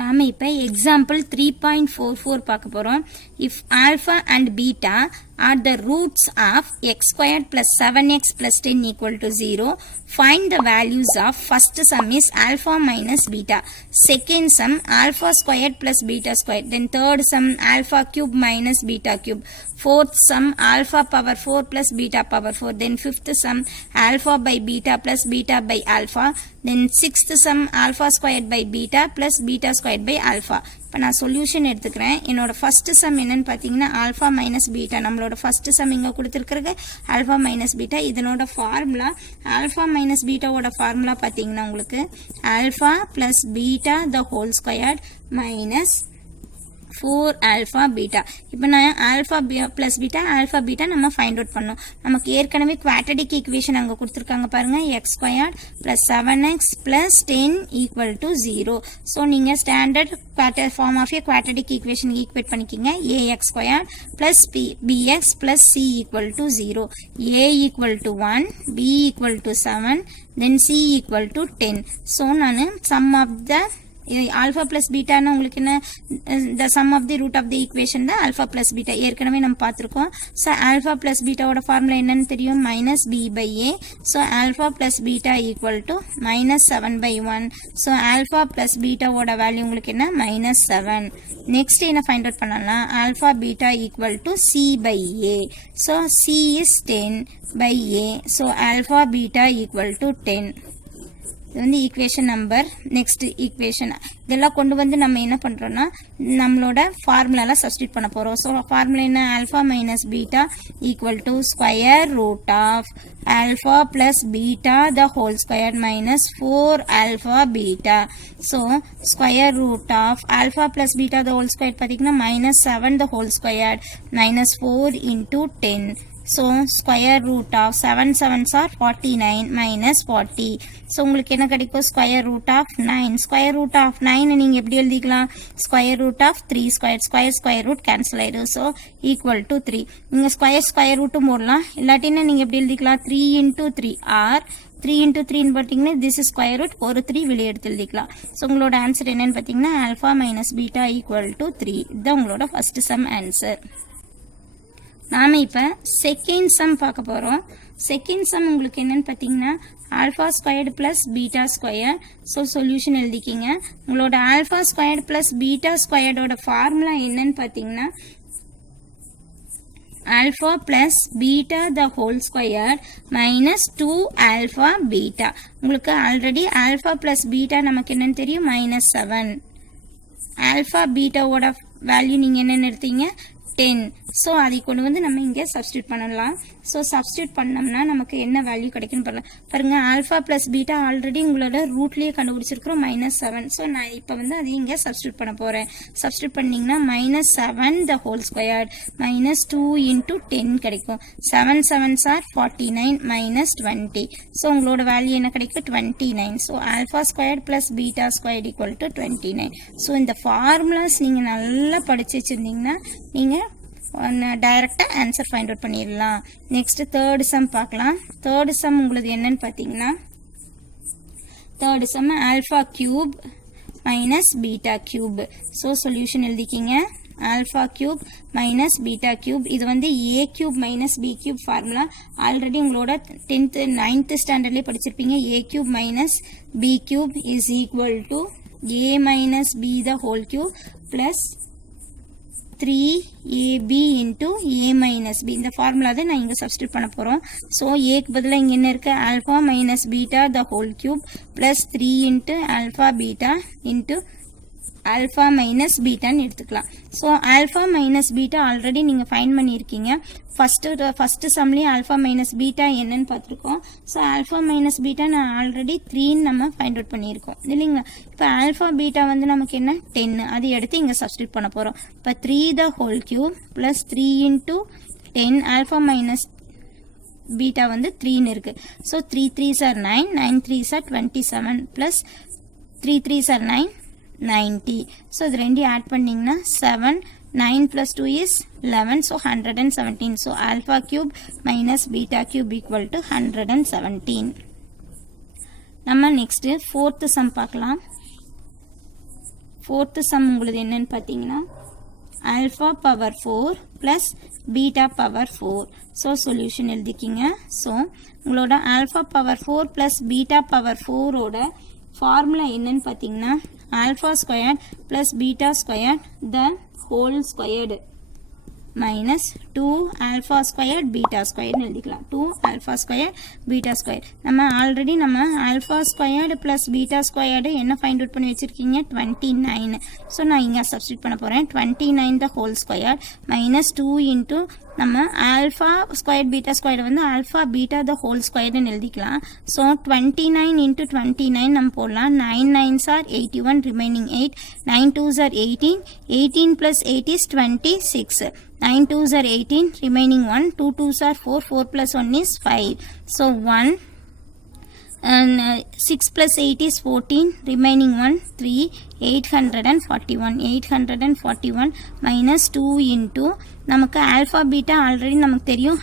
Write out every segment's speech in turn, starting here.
நாம இப்ப example 3.44 பார்க்க போறோம். If alpha and beta are the roots of x squared plus 7x plus 10 equal to 0, find the values of first sum is alpha minus beta, second sum alpha squared plus beta squared, then third sum alpha cube minus beta cube, fourth sum alpha power 4 plus beta power 4, then fifth sum alpha by beta plus beta by alpha, then sixth sum alpha squared by beta plus beta squared by alpha. இப்போ நான் solution எடுத்துக்கிறேன். என்னோட first sum என்னன்னு பார்த்தீங்கன்னா alpha minus beta. நம்மளோட first sum இங்கே கொடுத்துருக்கிறது alpha minus beta. இதனோட ஃபார்முலா ஆல்ஃபா மைனஸ் பீட்டாவோட ஃபார்முலா பார்த்தீங்கன்னா உங்களுக்கு alpha plus beta the whole squared minus 4 alpha beta. இப்போ நான் alpha plus beta alpha beta நம்ம ஃபைண்ட் அவுட் பண்ணோம். நமக்கு ஏற்கனவே quadratic equation அங்க கொடுத்திருக்காங்க பாருங்க, x squared plus 7x plus 10 equal to 0. So நீங்க standard form of a quadratic equation equate பண்ணிக்கிங்க. ax squared plus bx plus c equal to 0. a equal to 1, b equal to 7, then c equal to 10. So நான் sum of the alpha plus beta na உங்களுக்கு என்ன the sum of the root of the equation தான் alpha plus beta. ஏற்கனவே நம்ம பார்த்திருக்கோம். So alpha plus beta ஓட formula என்னன்னு தெரியும், minus b by a. So alpha plus beta equal to minus 7 by 1. So alpha plus beta ஓட value உங்களுக்கு என்ன minus 7. நெக்ஸ்ட் என்ன ஃபைண்ட் அவுட் பண்ணலாம், alpha beta equal to c by a. So c is 10 by a. So alpha beta equal to 10. இது வந்து equation number. Next equation இதெல்லாம் கொண்டு வந்து நம்ம என்ன பண்றோம்னா நம்மளோட ஃபார்முலால சப்ஸ்டிட்யூட் பண்ண போறோம். ஸோ ஃபார்முலா என்ன, alpha minus beta equal to square root of alpha plus beta the whole square minus 4 alpha beta. So square root of alpha plus beta the whole square பார்த்தீங்கன்னா minus 7 த whole ஸ்கொயர் minus 4 into 10. So square root of 7 7s are 49 minus 40. So உங்களுக்கு என்ன கிடைக்கும், square root of 9. Square root of 9 நீங்க எப்படி எழுதிக்கலாம், square root of 3 square root cancel ஆயிடும். So equal to 3. நீங்க square root போடலாம், இல்லாட்டினா நீங்க எப்படி எழுதிக்கலாம் 3 into 3 or 3 into 3 பார்த்தீங்கன்னா this is square root, ஒரு 3 வெளியே எடுத்து எழுதிக்கலாம். ஸோ உங்களோட ஆன்சர் என்னன்னு பார்த்தீங்கன்னா alpha minus beta equal to 3. இதுதான் உங்களோட ஃபர்ஸ்ட் சம் ஆன்சர். நாம இப்ப செகண்ட் சம் பார்க்க போறோம். செகண்ட் சம் உங்களுக்கு என்னன்னு பாத்தீங்கன்னா alpha squared plus beta square. So solution எழுதிக்கிங்க. உங்களோட ஆல்பா ஸ்கொயர்டு பிளஸ் பீட்டா ஸ்கொயர்டோட ஃபார்முலா என்னன்னு பாத்தீங்கன்னா alpha plus beta the whole square minus 2 alpha beta. உங்களுக்கு ஆல்ரெடி alpha plus beta நமக்கு என்னன்னு தெரியும் minus 7. alpha beta ஓட வேல்யூ நீங்க என்ன எடுத்தீங்க 10. ஸோ அதை கொண்டு வந்து நம்ம இங்கே சப்ஸ்டியூட் பண்ணலாம். ஸோ சப்ஸ்டியூட் பண்ணோம்னா நமக்கு என்ன வேல்யூ கிடைக்குன்னு பாருங்க. ஆல்ஃபா பிளஸ் பீட்டா ஆல்ரெடி உங்களோட ரூட்லேயே கண்டுபிடிச்சிருக்கிறோம் minus 7. ஸோ நான் இப்போ வந்து அதை இங்கே சப்ஸ்டியூட் பண்ண போகிறேன். சப்ஸ்டியூட் பண்ணிங்கன்னா minus 7 the whole squared minus 2 into 10 கிடைக்கும். 7 7s are 49 minus 20. ஸோ உங்களோட வேல்யூ என்ன கிடைக்கும் 29. So alpha squared plus beta squared equal to 29. So இந்த ஃபார்முலாஸ் நீங்கள் நல்லா படிச்சு வச்சுருந்தீங்கன்னா நீங்கள் டைரக்டா ஆன்சர் ஃபைண்ட் அவுட் பண்ணிடலாம். நெக்ஸ்ட் தேர்ட் சம் பார்க்கலாம். தேர்ட் சம் உங்களுக்கு என்னன்னு பார்த்தீங்கன்னா third sum alpha cube minus beta cube. So solution எழுதிக்கிங்க. Alpha cube minus beta cube. இது வந்து A cube minus B cube formula. Already உங்களோட 10th 9th ஸ்டாண்டர்ட்லேயே படிச்சிருப்பீங்க. ஏ cube minus B cube is equal to A minus B the whole cube plus 3ab into a minus b. இந்த formula தான் நான் இங்க substitute பண்ண போறோம். சோ a க்கு பதிலா இங்க என்ன இருக்கு, alpha minus beta the whole cube plus 3 into alpha beta into alpha minus beta ன்னு எடுத்துக்கலாம். So alpha minus beta already நீங்க ஃபைண்ட் பண்ணியிருக்கீங்க. ஃபர்ஸ்ட் சம்லயே alpha minus beta என்னன்னு பார்த்திருக்கோம். சோ alpha minus beta நான் ஆல்ரெடி 3 நம்ம ஃபைண்ட் அவுட் பண்ணியிருக்கோம் இல்லைங்களா. இப்போ alpha beta வந்து நமக்கு என்ன 10. அதை எடுத்து இங்க சப்ஸ்டிட்யூட் பண்ண போறோம். இப்போ 3 the whole cube plus 3 into 10 alpha minus beta வந்து 3 ன்னு இருக்கு. So 3 3s are 9, 9 3s are 27 plus 3 3s are 9 90. So இது ரெண்டையும் ஆட் பண்ணிங்கன்னா 7 9 plus 2 is 11. So 117. So alpha cube minus beta cube equal to 117. நம்ம next fourth sum பார்க்கலாம். fourth sum உங்களுக்கு என்னன்னு பார்த்தீங்கன்னா alpha power 4 plus beta power 4. So solution எழுதிக்கிங்க. So உங்களோட alpha power 4 plus beta power 4 ஓட formula என்னன்னு பார்த்தீங்கன்னா alpha squared plus beta squared the whole squared minus 2 alpha squared beta squared எழுதிக்கலாம். 2 alpha squared beta squared. நம்ம already நம்ம alpha squared plus beta squared என்ன find out பண்ணி வச்சிருக்கீங்க 29. So நான் இங்கே சப்ஸ்டிட் பண்ண போகிறேன் 29 the whole squared minus 2 into நம்ம alpha squared beta squared வந்து alpha beta the whole squared எழுதிக்கலாம். ஸோ 29 into 29 நம்ம போடலாம். 9 9s are 81 remaining 8. 9 2s are 18. 18 plus 8 is 26. 9 2s are 18 remaining 1. 2 2s are 4. 4 plus 1 is 5. So 1 and 6 plus 8 is 14 remaining 1 3. 841 841 minus 2 into நமக்கு alpha beta already நமக்கு தெரியும்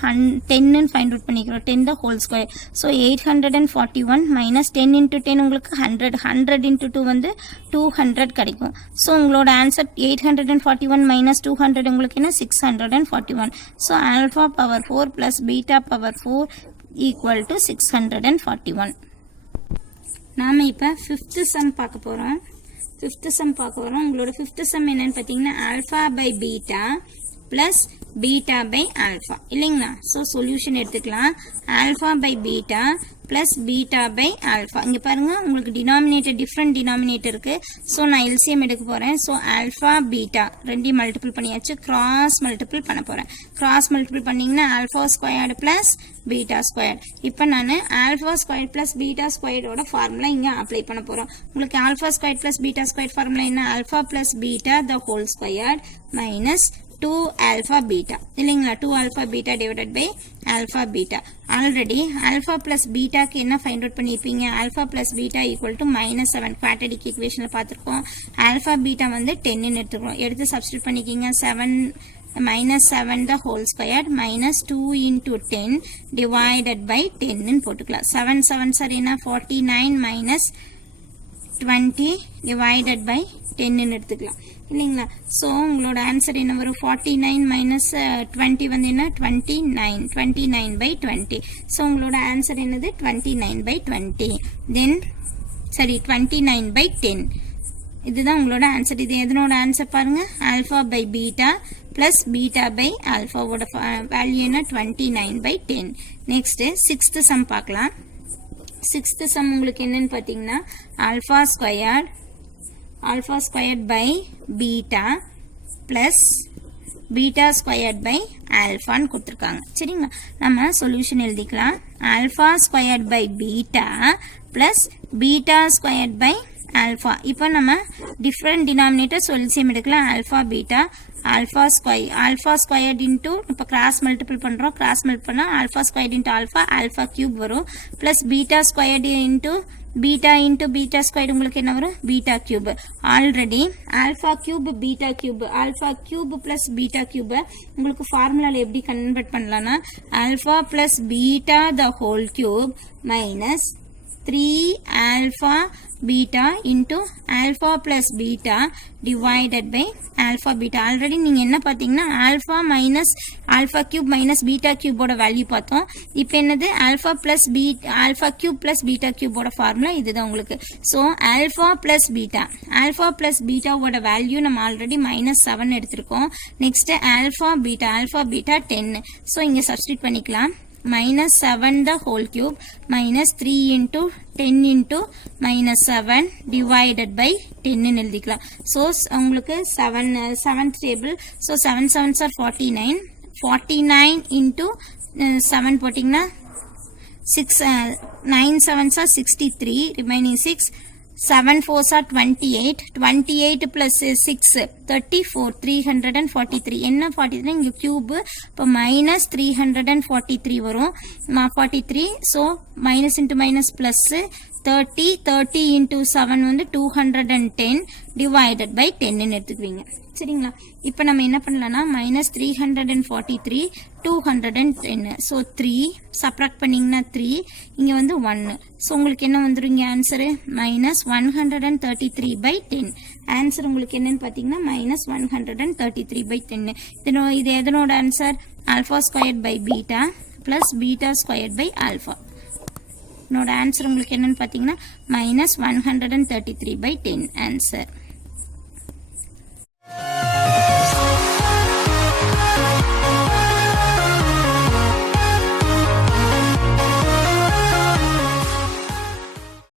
10 find out பண்ணிக்கிறோம் 10 the whole square. So 841 minus 10 into 10 உங்களுக்கு 100 100 into 2 வந்து 200 கிடைக்கும். So உங்களோட answer 841 minus 200 உங்களுக்கு என்ன 641. So alpha power 4 plus beta power 4 equal to 641. நாம இப்போ fifth sum பார்க்க போகிறோம். fifth sum பார்க்க போகிறோம். உங்களோட fifth sum என்னன்னு பார்த்தீங்கன்னா alpha by beta plus beta by alpha இல்லைங்களா. ஸோ சொல்யூஷன் எடுத்துக்கலாம். alpha by beta plus beta by alpha. இங்கே பாருங்க உங்களுக்கு டினாமினேட்டர் டிஃப்ரெண்ட் டினாமினேட்டர் இருக்கு. ஸோ நான் எல்சிஎம் எடுக்க போகிறேன். ஸோ alpha beta ரெண்டையும் மல்டிபிள் பண்ணியாச்சு. கிராஸ் மல்டிபிள் பண்ண போகிறேன். கிராஸ் மல்டிபிள் பண்ணிங்கன்னா alpha squared plus beta squared. இப்போ நான் alpha squared plus beta squared ஓட ஃபார்முலா இங்கே அப்ளை பண்ண போகிறோம். உங்களுக்கு alpha squared plus beta squared formula என்ன alpha plus beta the whole squared minus 2 alpha beta இல்லைங்களா. 2 alpha beta divided by alpha beta. Already alpha plus beta க்கு என்ன find out பண்ணியிருப்பீங்க alpha plus beta equal to -7 quadratic ஈக்குவேஷனில் பார்த்துருக்கோம். alpha beta வந்து 10 எடுத்துக்கிறோம். எடுத்து சப்ஸ்டிட் பண்ணிக்கிங்க 7 minus 7 the whole squared minus 2 into 10 divided by 10 போட்டுக்கலாம். 7 7 சரினா 49 minus 20 divided by 10 எடுத்துக்கலாம் இல்லைங்களா. ஸோ உங்களோட ஆன்சர் என்ன வரும் 49 minus 20 வந்து என்ன 29 29 by 20. ஸோ உங்களோட ஆன்சர் என்னது 29 by 20 தென் சரி 29 by 10. இதுதான் உங்களோட ஆன்சர். இது எதனோட ஆன்சர் பாருங்க alpha by beta plus beta by alpha ஓட வேல்யூ என்ன 29 by 10. நெக்ஸ்ட் சிக்ஸ்த் சம் பார்க்கலாம். சிக்ஸ்த் சம் உங்களுக்கு என்னன்னு பார்த்தீங்கன்னா alpha squared by beta plus beta squared by alpha ன்னு கொடுத்துருக்காங்க சரிங்களா. நம்ம சொல்யூஷன் எழுதிக்கலாம். alpha squared by beta plus beta squared by alpha. இப்போ நம்ம டிஃப்ரெண்ட் டினாமினேட்டர் எல்சிஎம் எடுக்கலாம். alpha squared into இப்போ கிராஸ் மல்டிபிள் பண்ணுறோம். கிராஸ் மல்டிபிள் பண்ணால் alpha squared into alpha cube வரும். Plus beta squared into beta squared உங்களுக்கு என்ன வரும் beta cube. Already alpha cube beta cube alpha cube plus beta cube உங்களுக்கு ஃபார்முலால எப்படி கன்வெர்ட் பண்ணலாம்னா alpha plus beta the whole cube minus 3 alpha beta into alpha plus beta divided by alpha beta. Already நீங்க என்ன பார்த்தீங்கன்னா alpha minus alpha cube minus beta cube ஓட value பார்த்தோம். இப்போ என்னது alpha cube plus beta cube ஓட formula இதுதான் உங்களுக்கு. ஸோ alpha plus beta ஓட வேல்யூ நம்ம ஆல்ரெடி -7 எடுத்திருக்கோம். Next alpha beta 10. ஸோ இங்க சப்ஸ்டிட் பண்ணிக்கலாம். -7 the whole cube minus 3 into 10 into -7 divided by 10 எழுதிக்கலாம். ஸோ உங்களுக்கு 7th table. So 7 7s are 49 into 7 போட்டிங்கன்னா 9 7s are 63 remaining 6 7 4s are 28 plus 6 34 343 என்ன 43 இங்க கியூப் இப்போ minus 343 வரும் 43. So minus into minus plus 30 into 7 வந்து 210 divided by 10 எடுத்துக்குவீங்க சரிங்களா இப்போ நம்ம என்ன பண்ணலாம்னா minus 343 210 so 3 subtract பண்ணீங்கன்னா 3 இங்க வந்து 1 so உங்களுக்கு என்ன வந்துருங்க ஆன்சர் minus 133 by 10 ஆன்சர் உங்களுக்கு என்னன்னு பாத்தீங்கன்னா minus 133 by 10 இது எதனோட answer alpha squared by beta plus beta squared by alpha நோட ஆன்சர் உங்களுக்கு என்னன்னு பாத்தீங்கன்னா minus 133 by 10 ஆன்சர்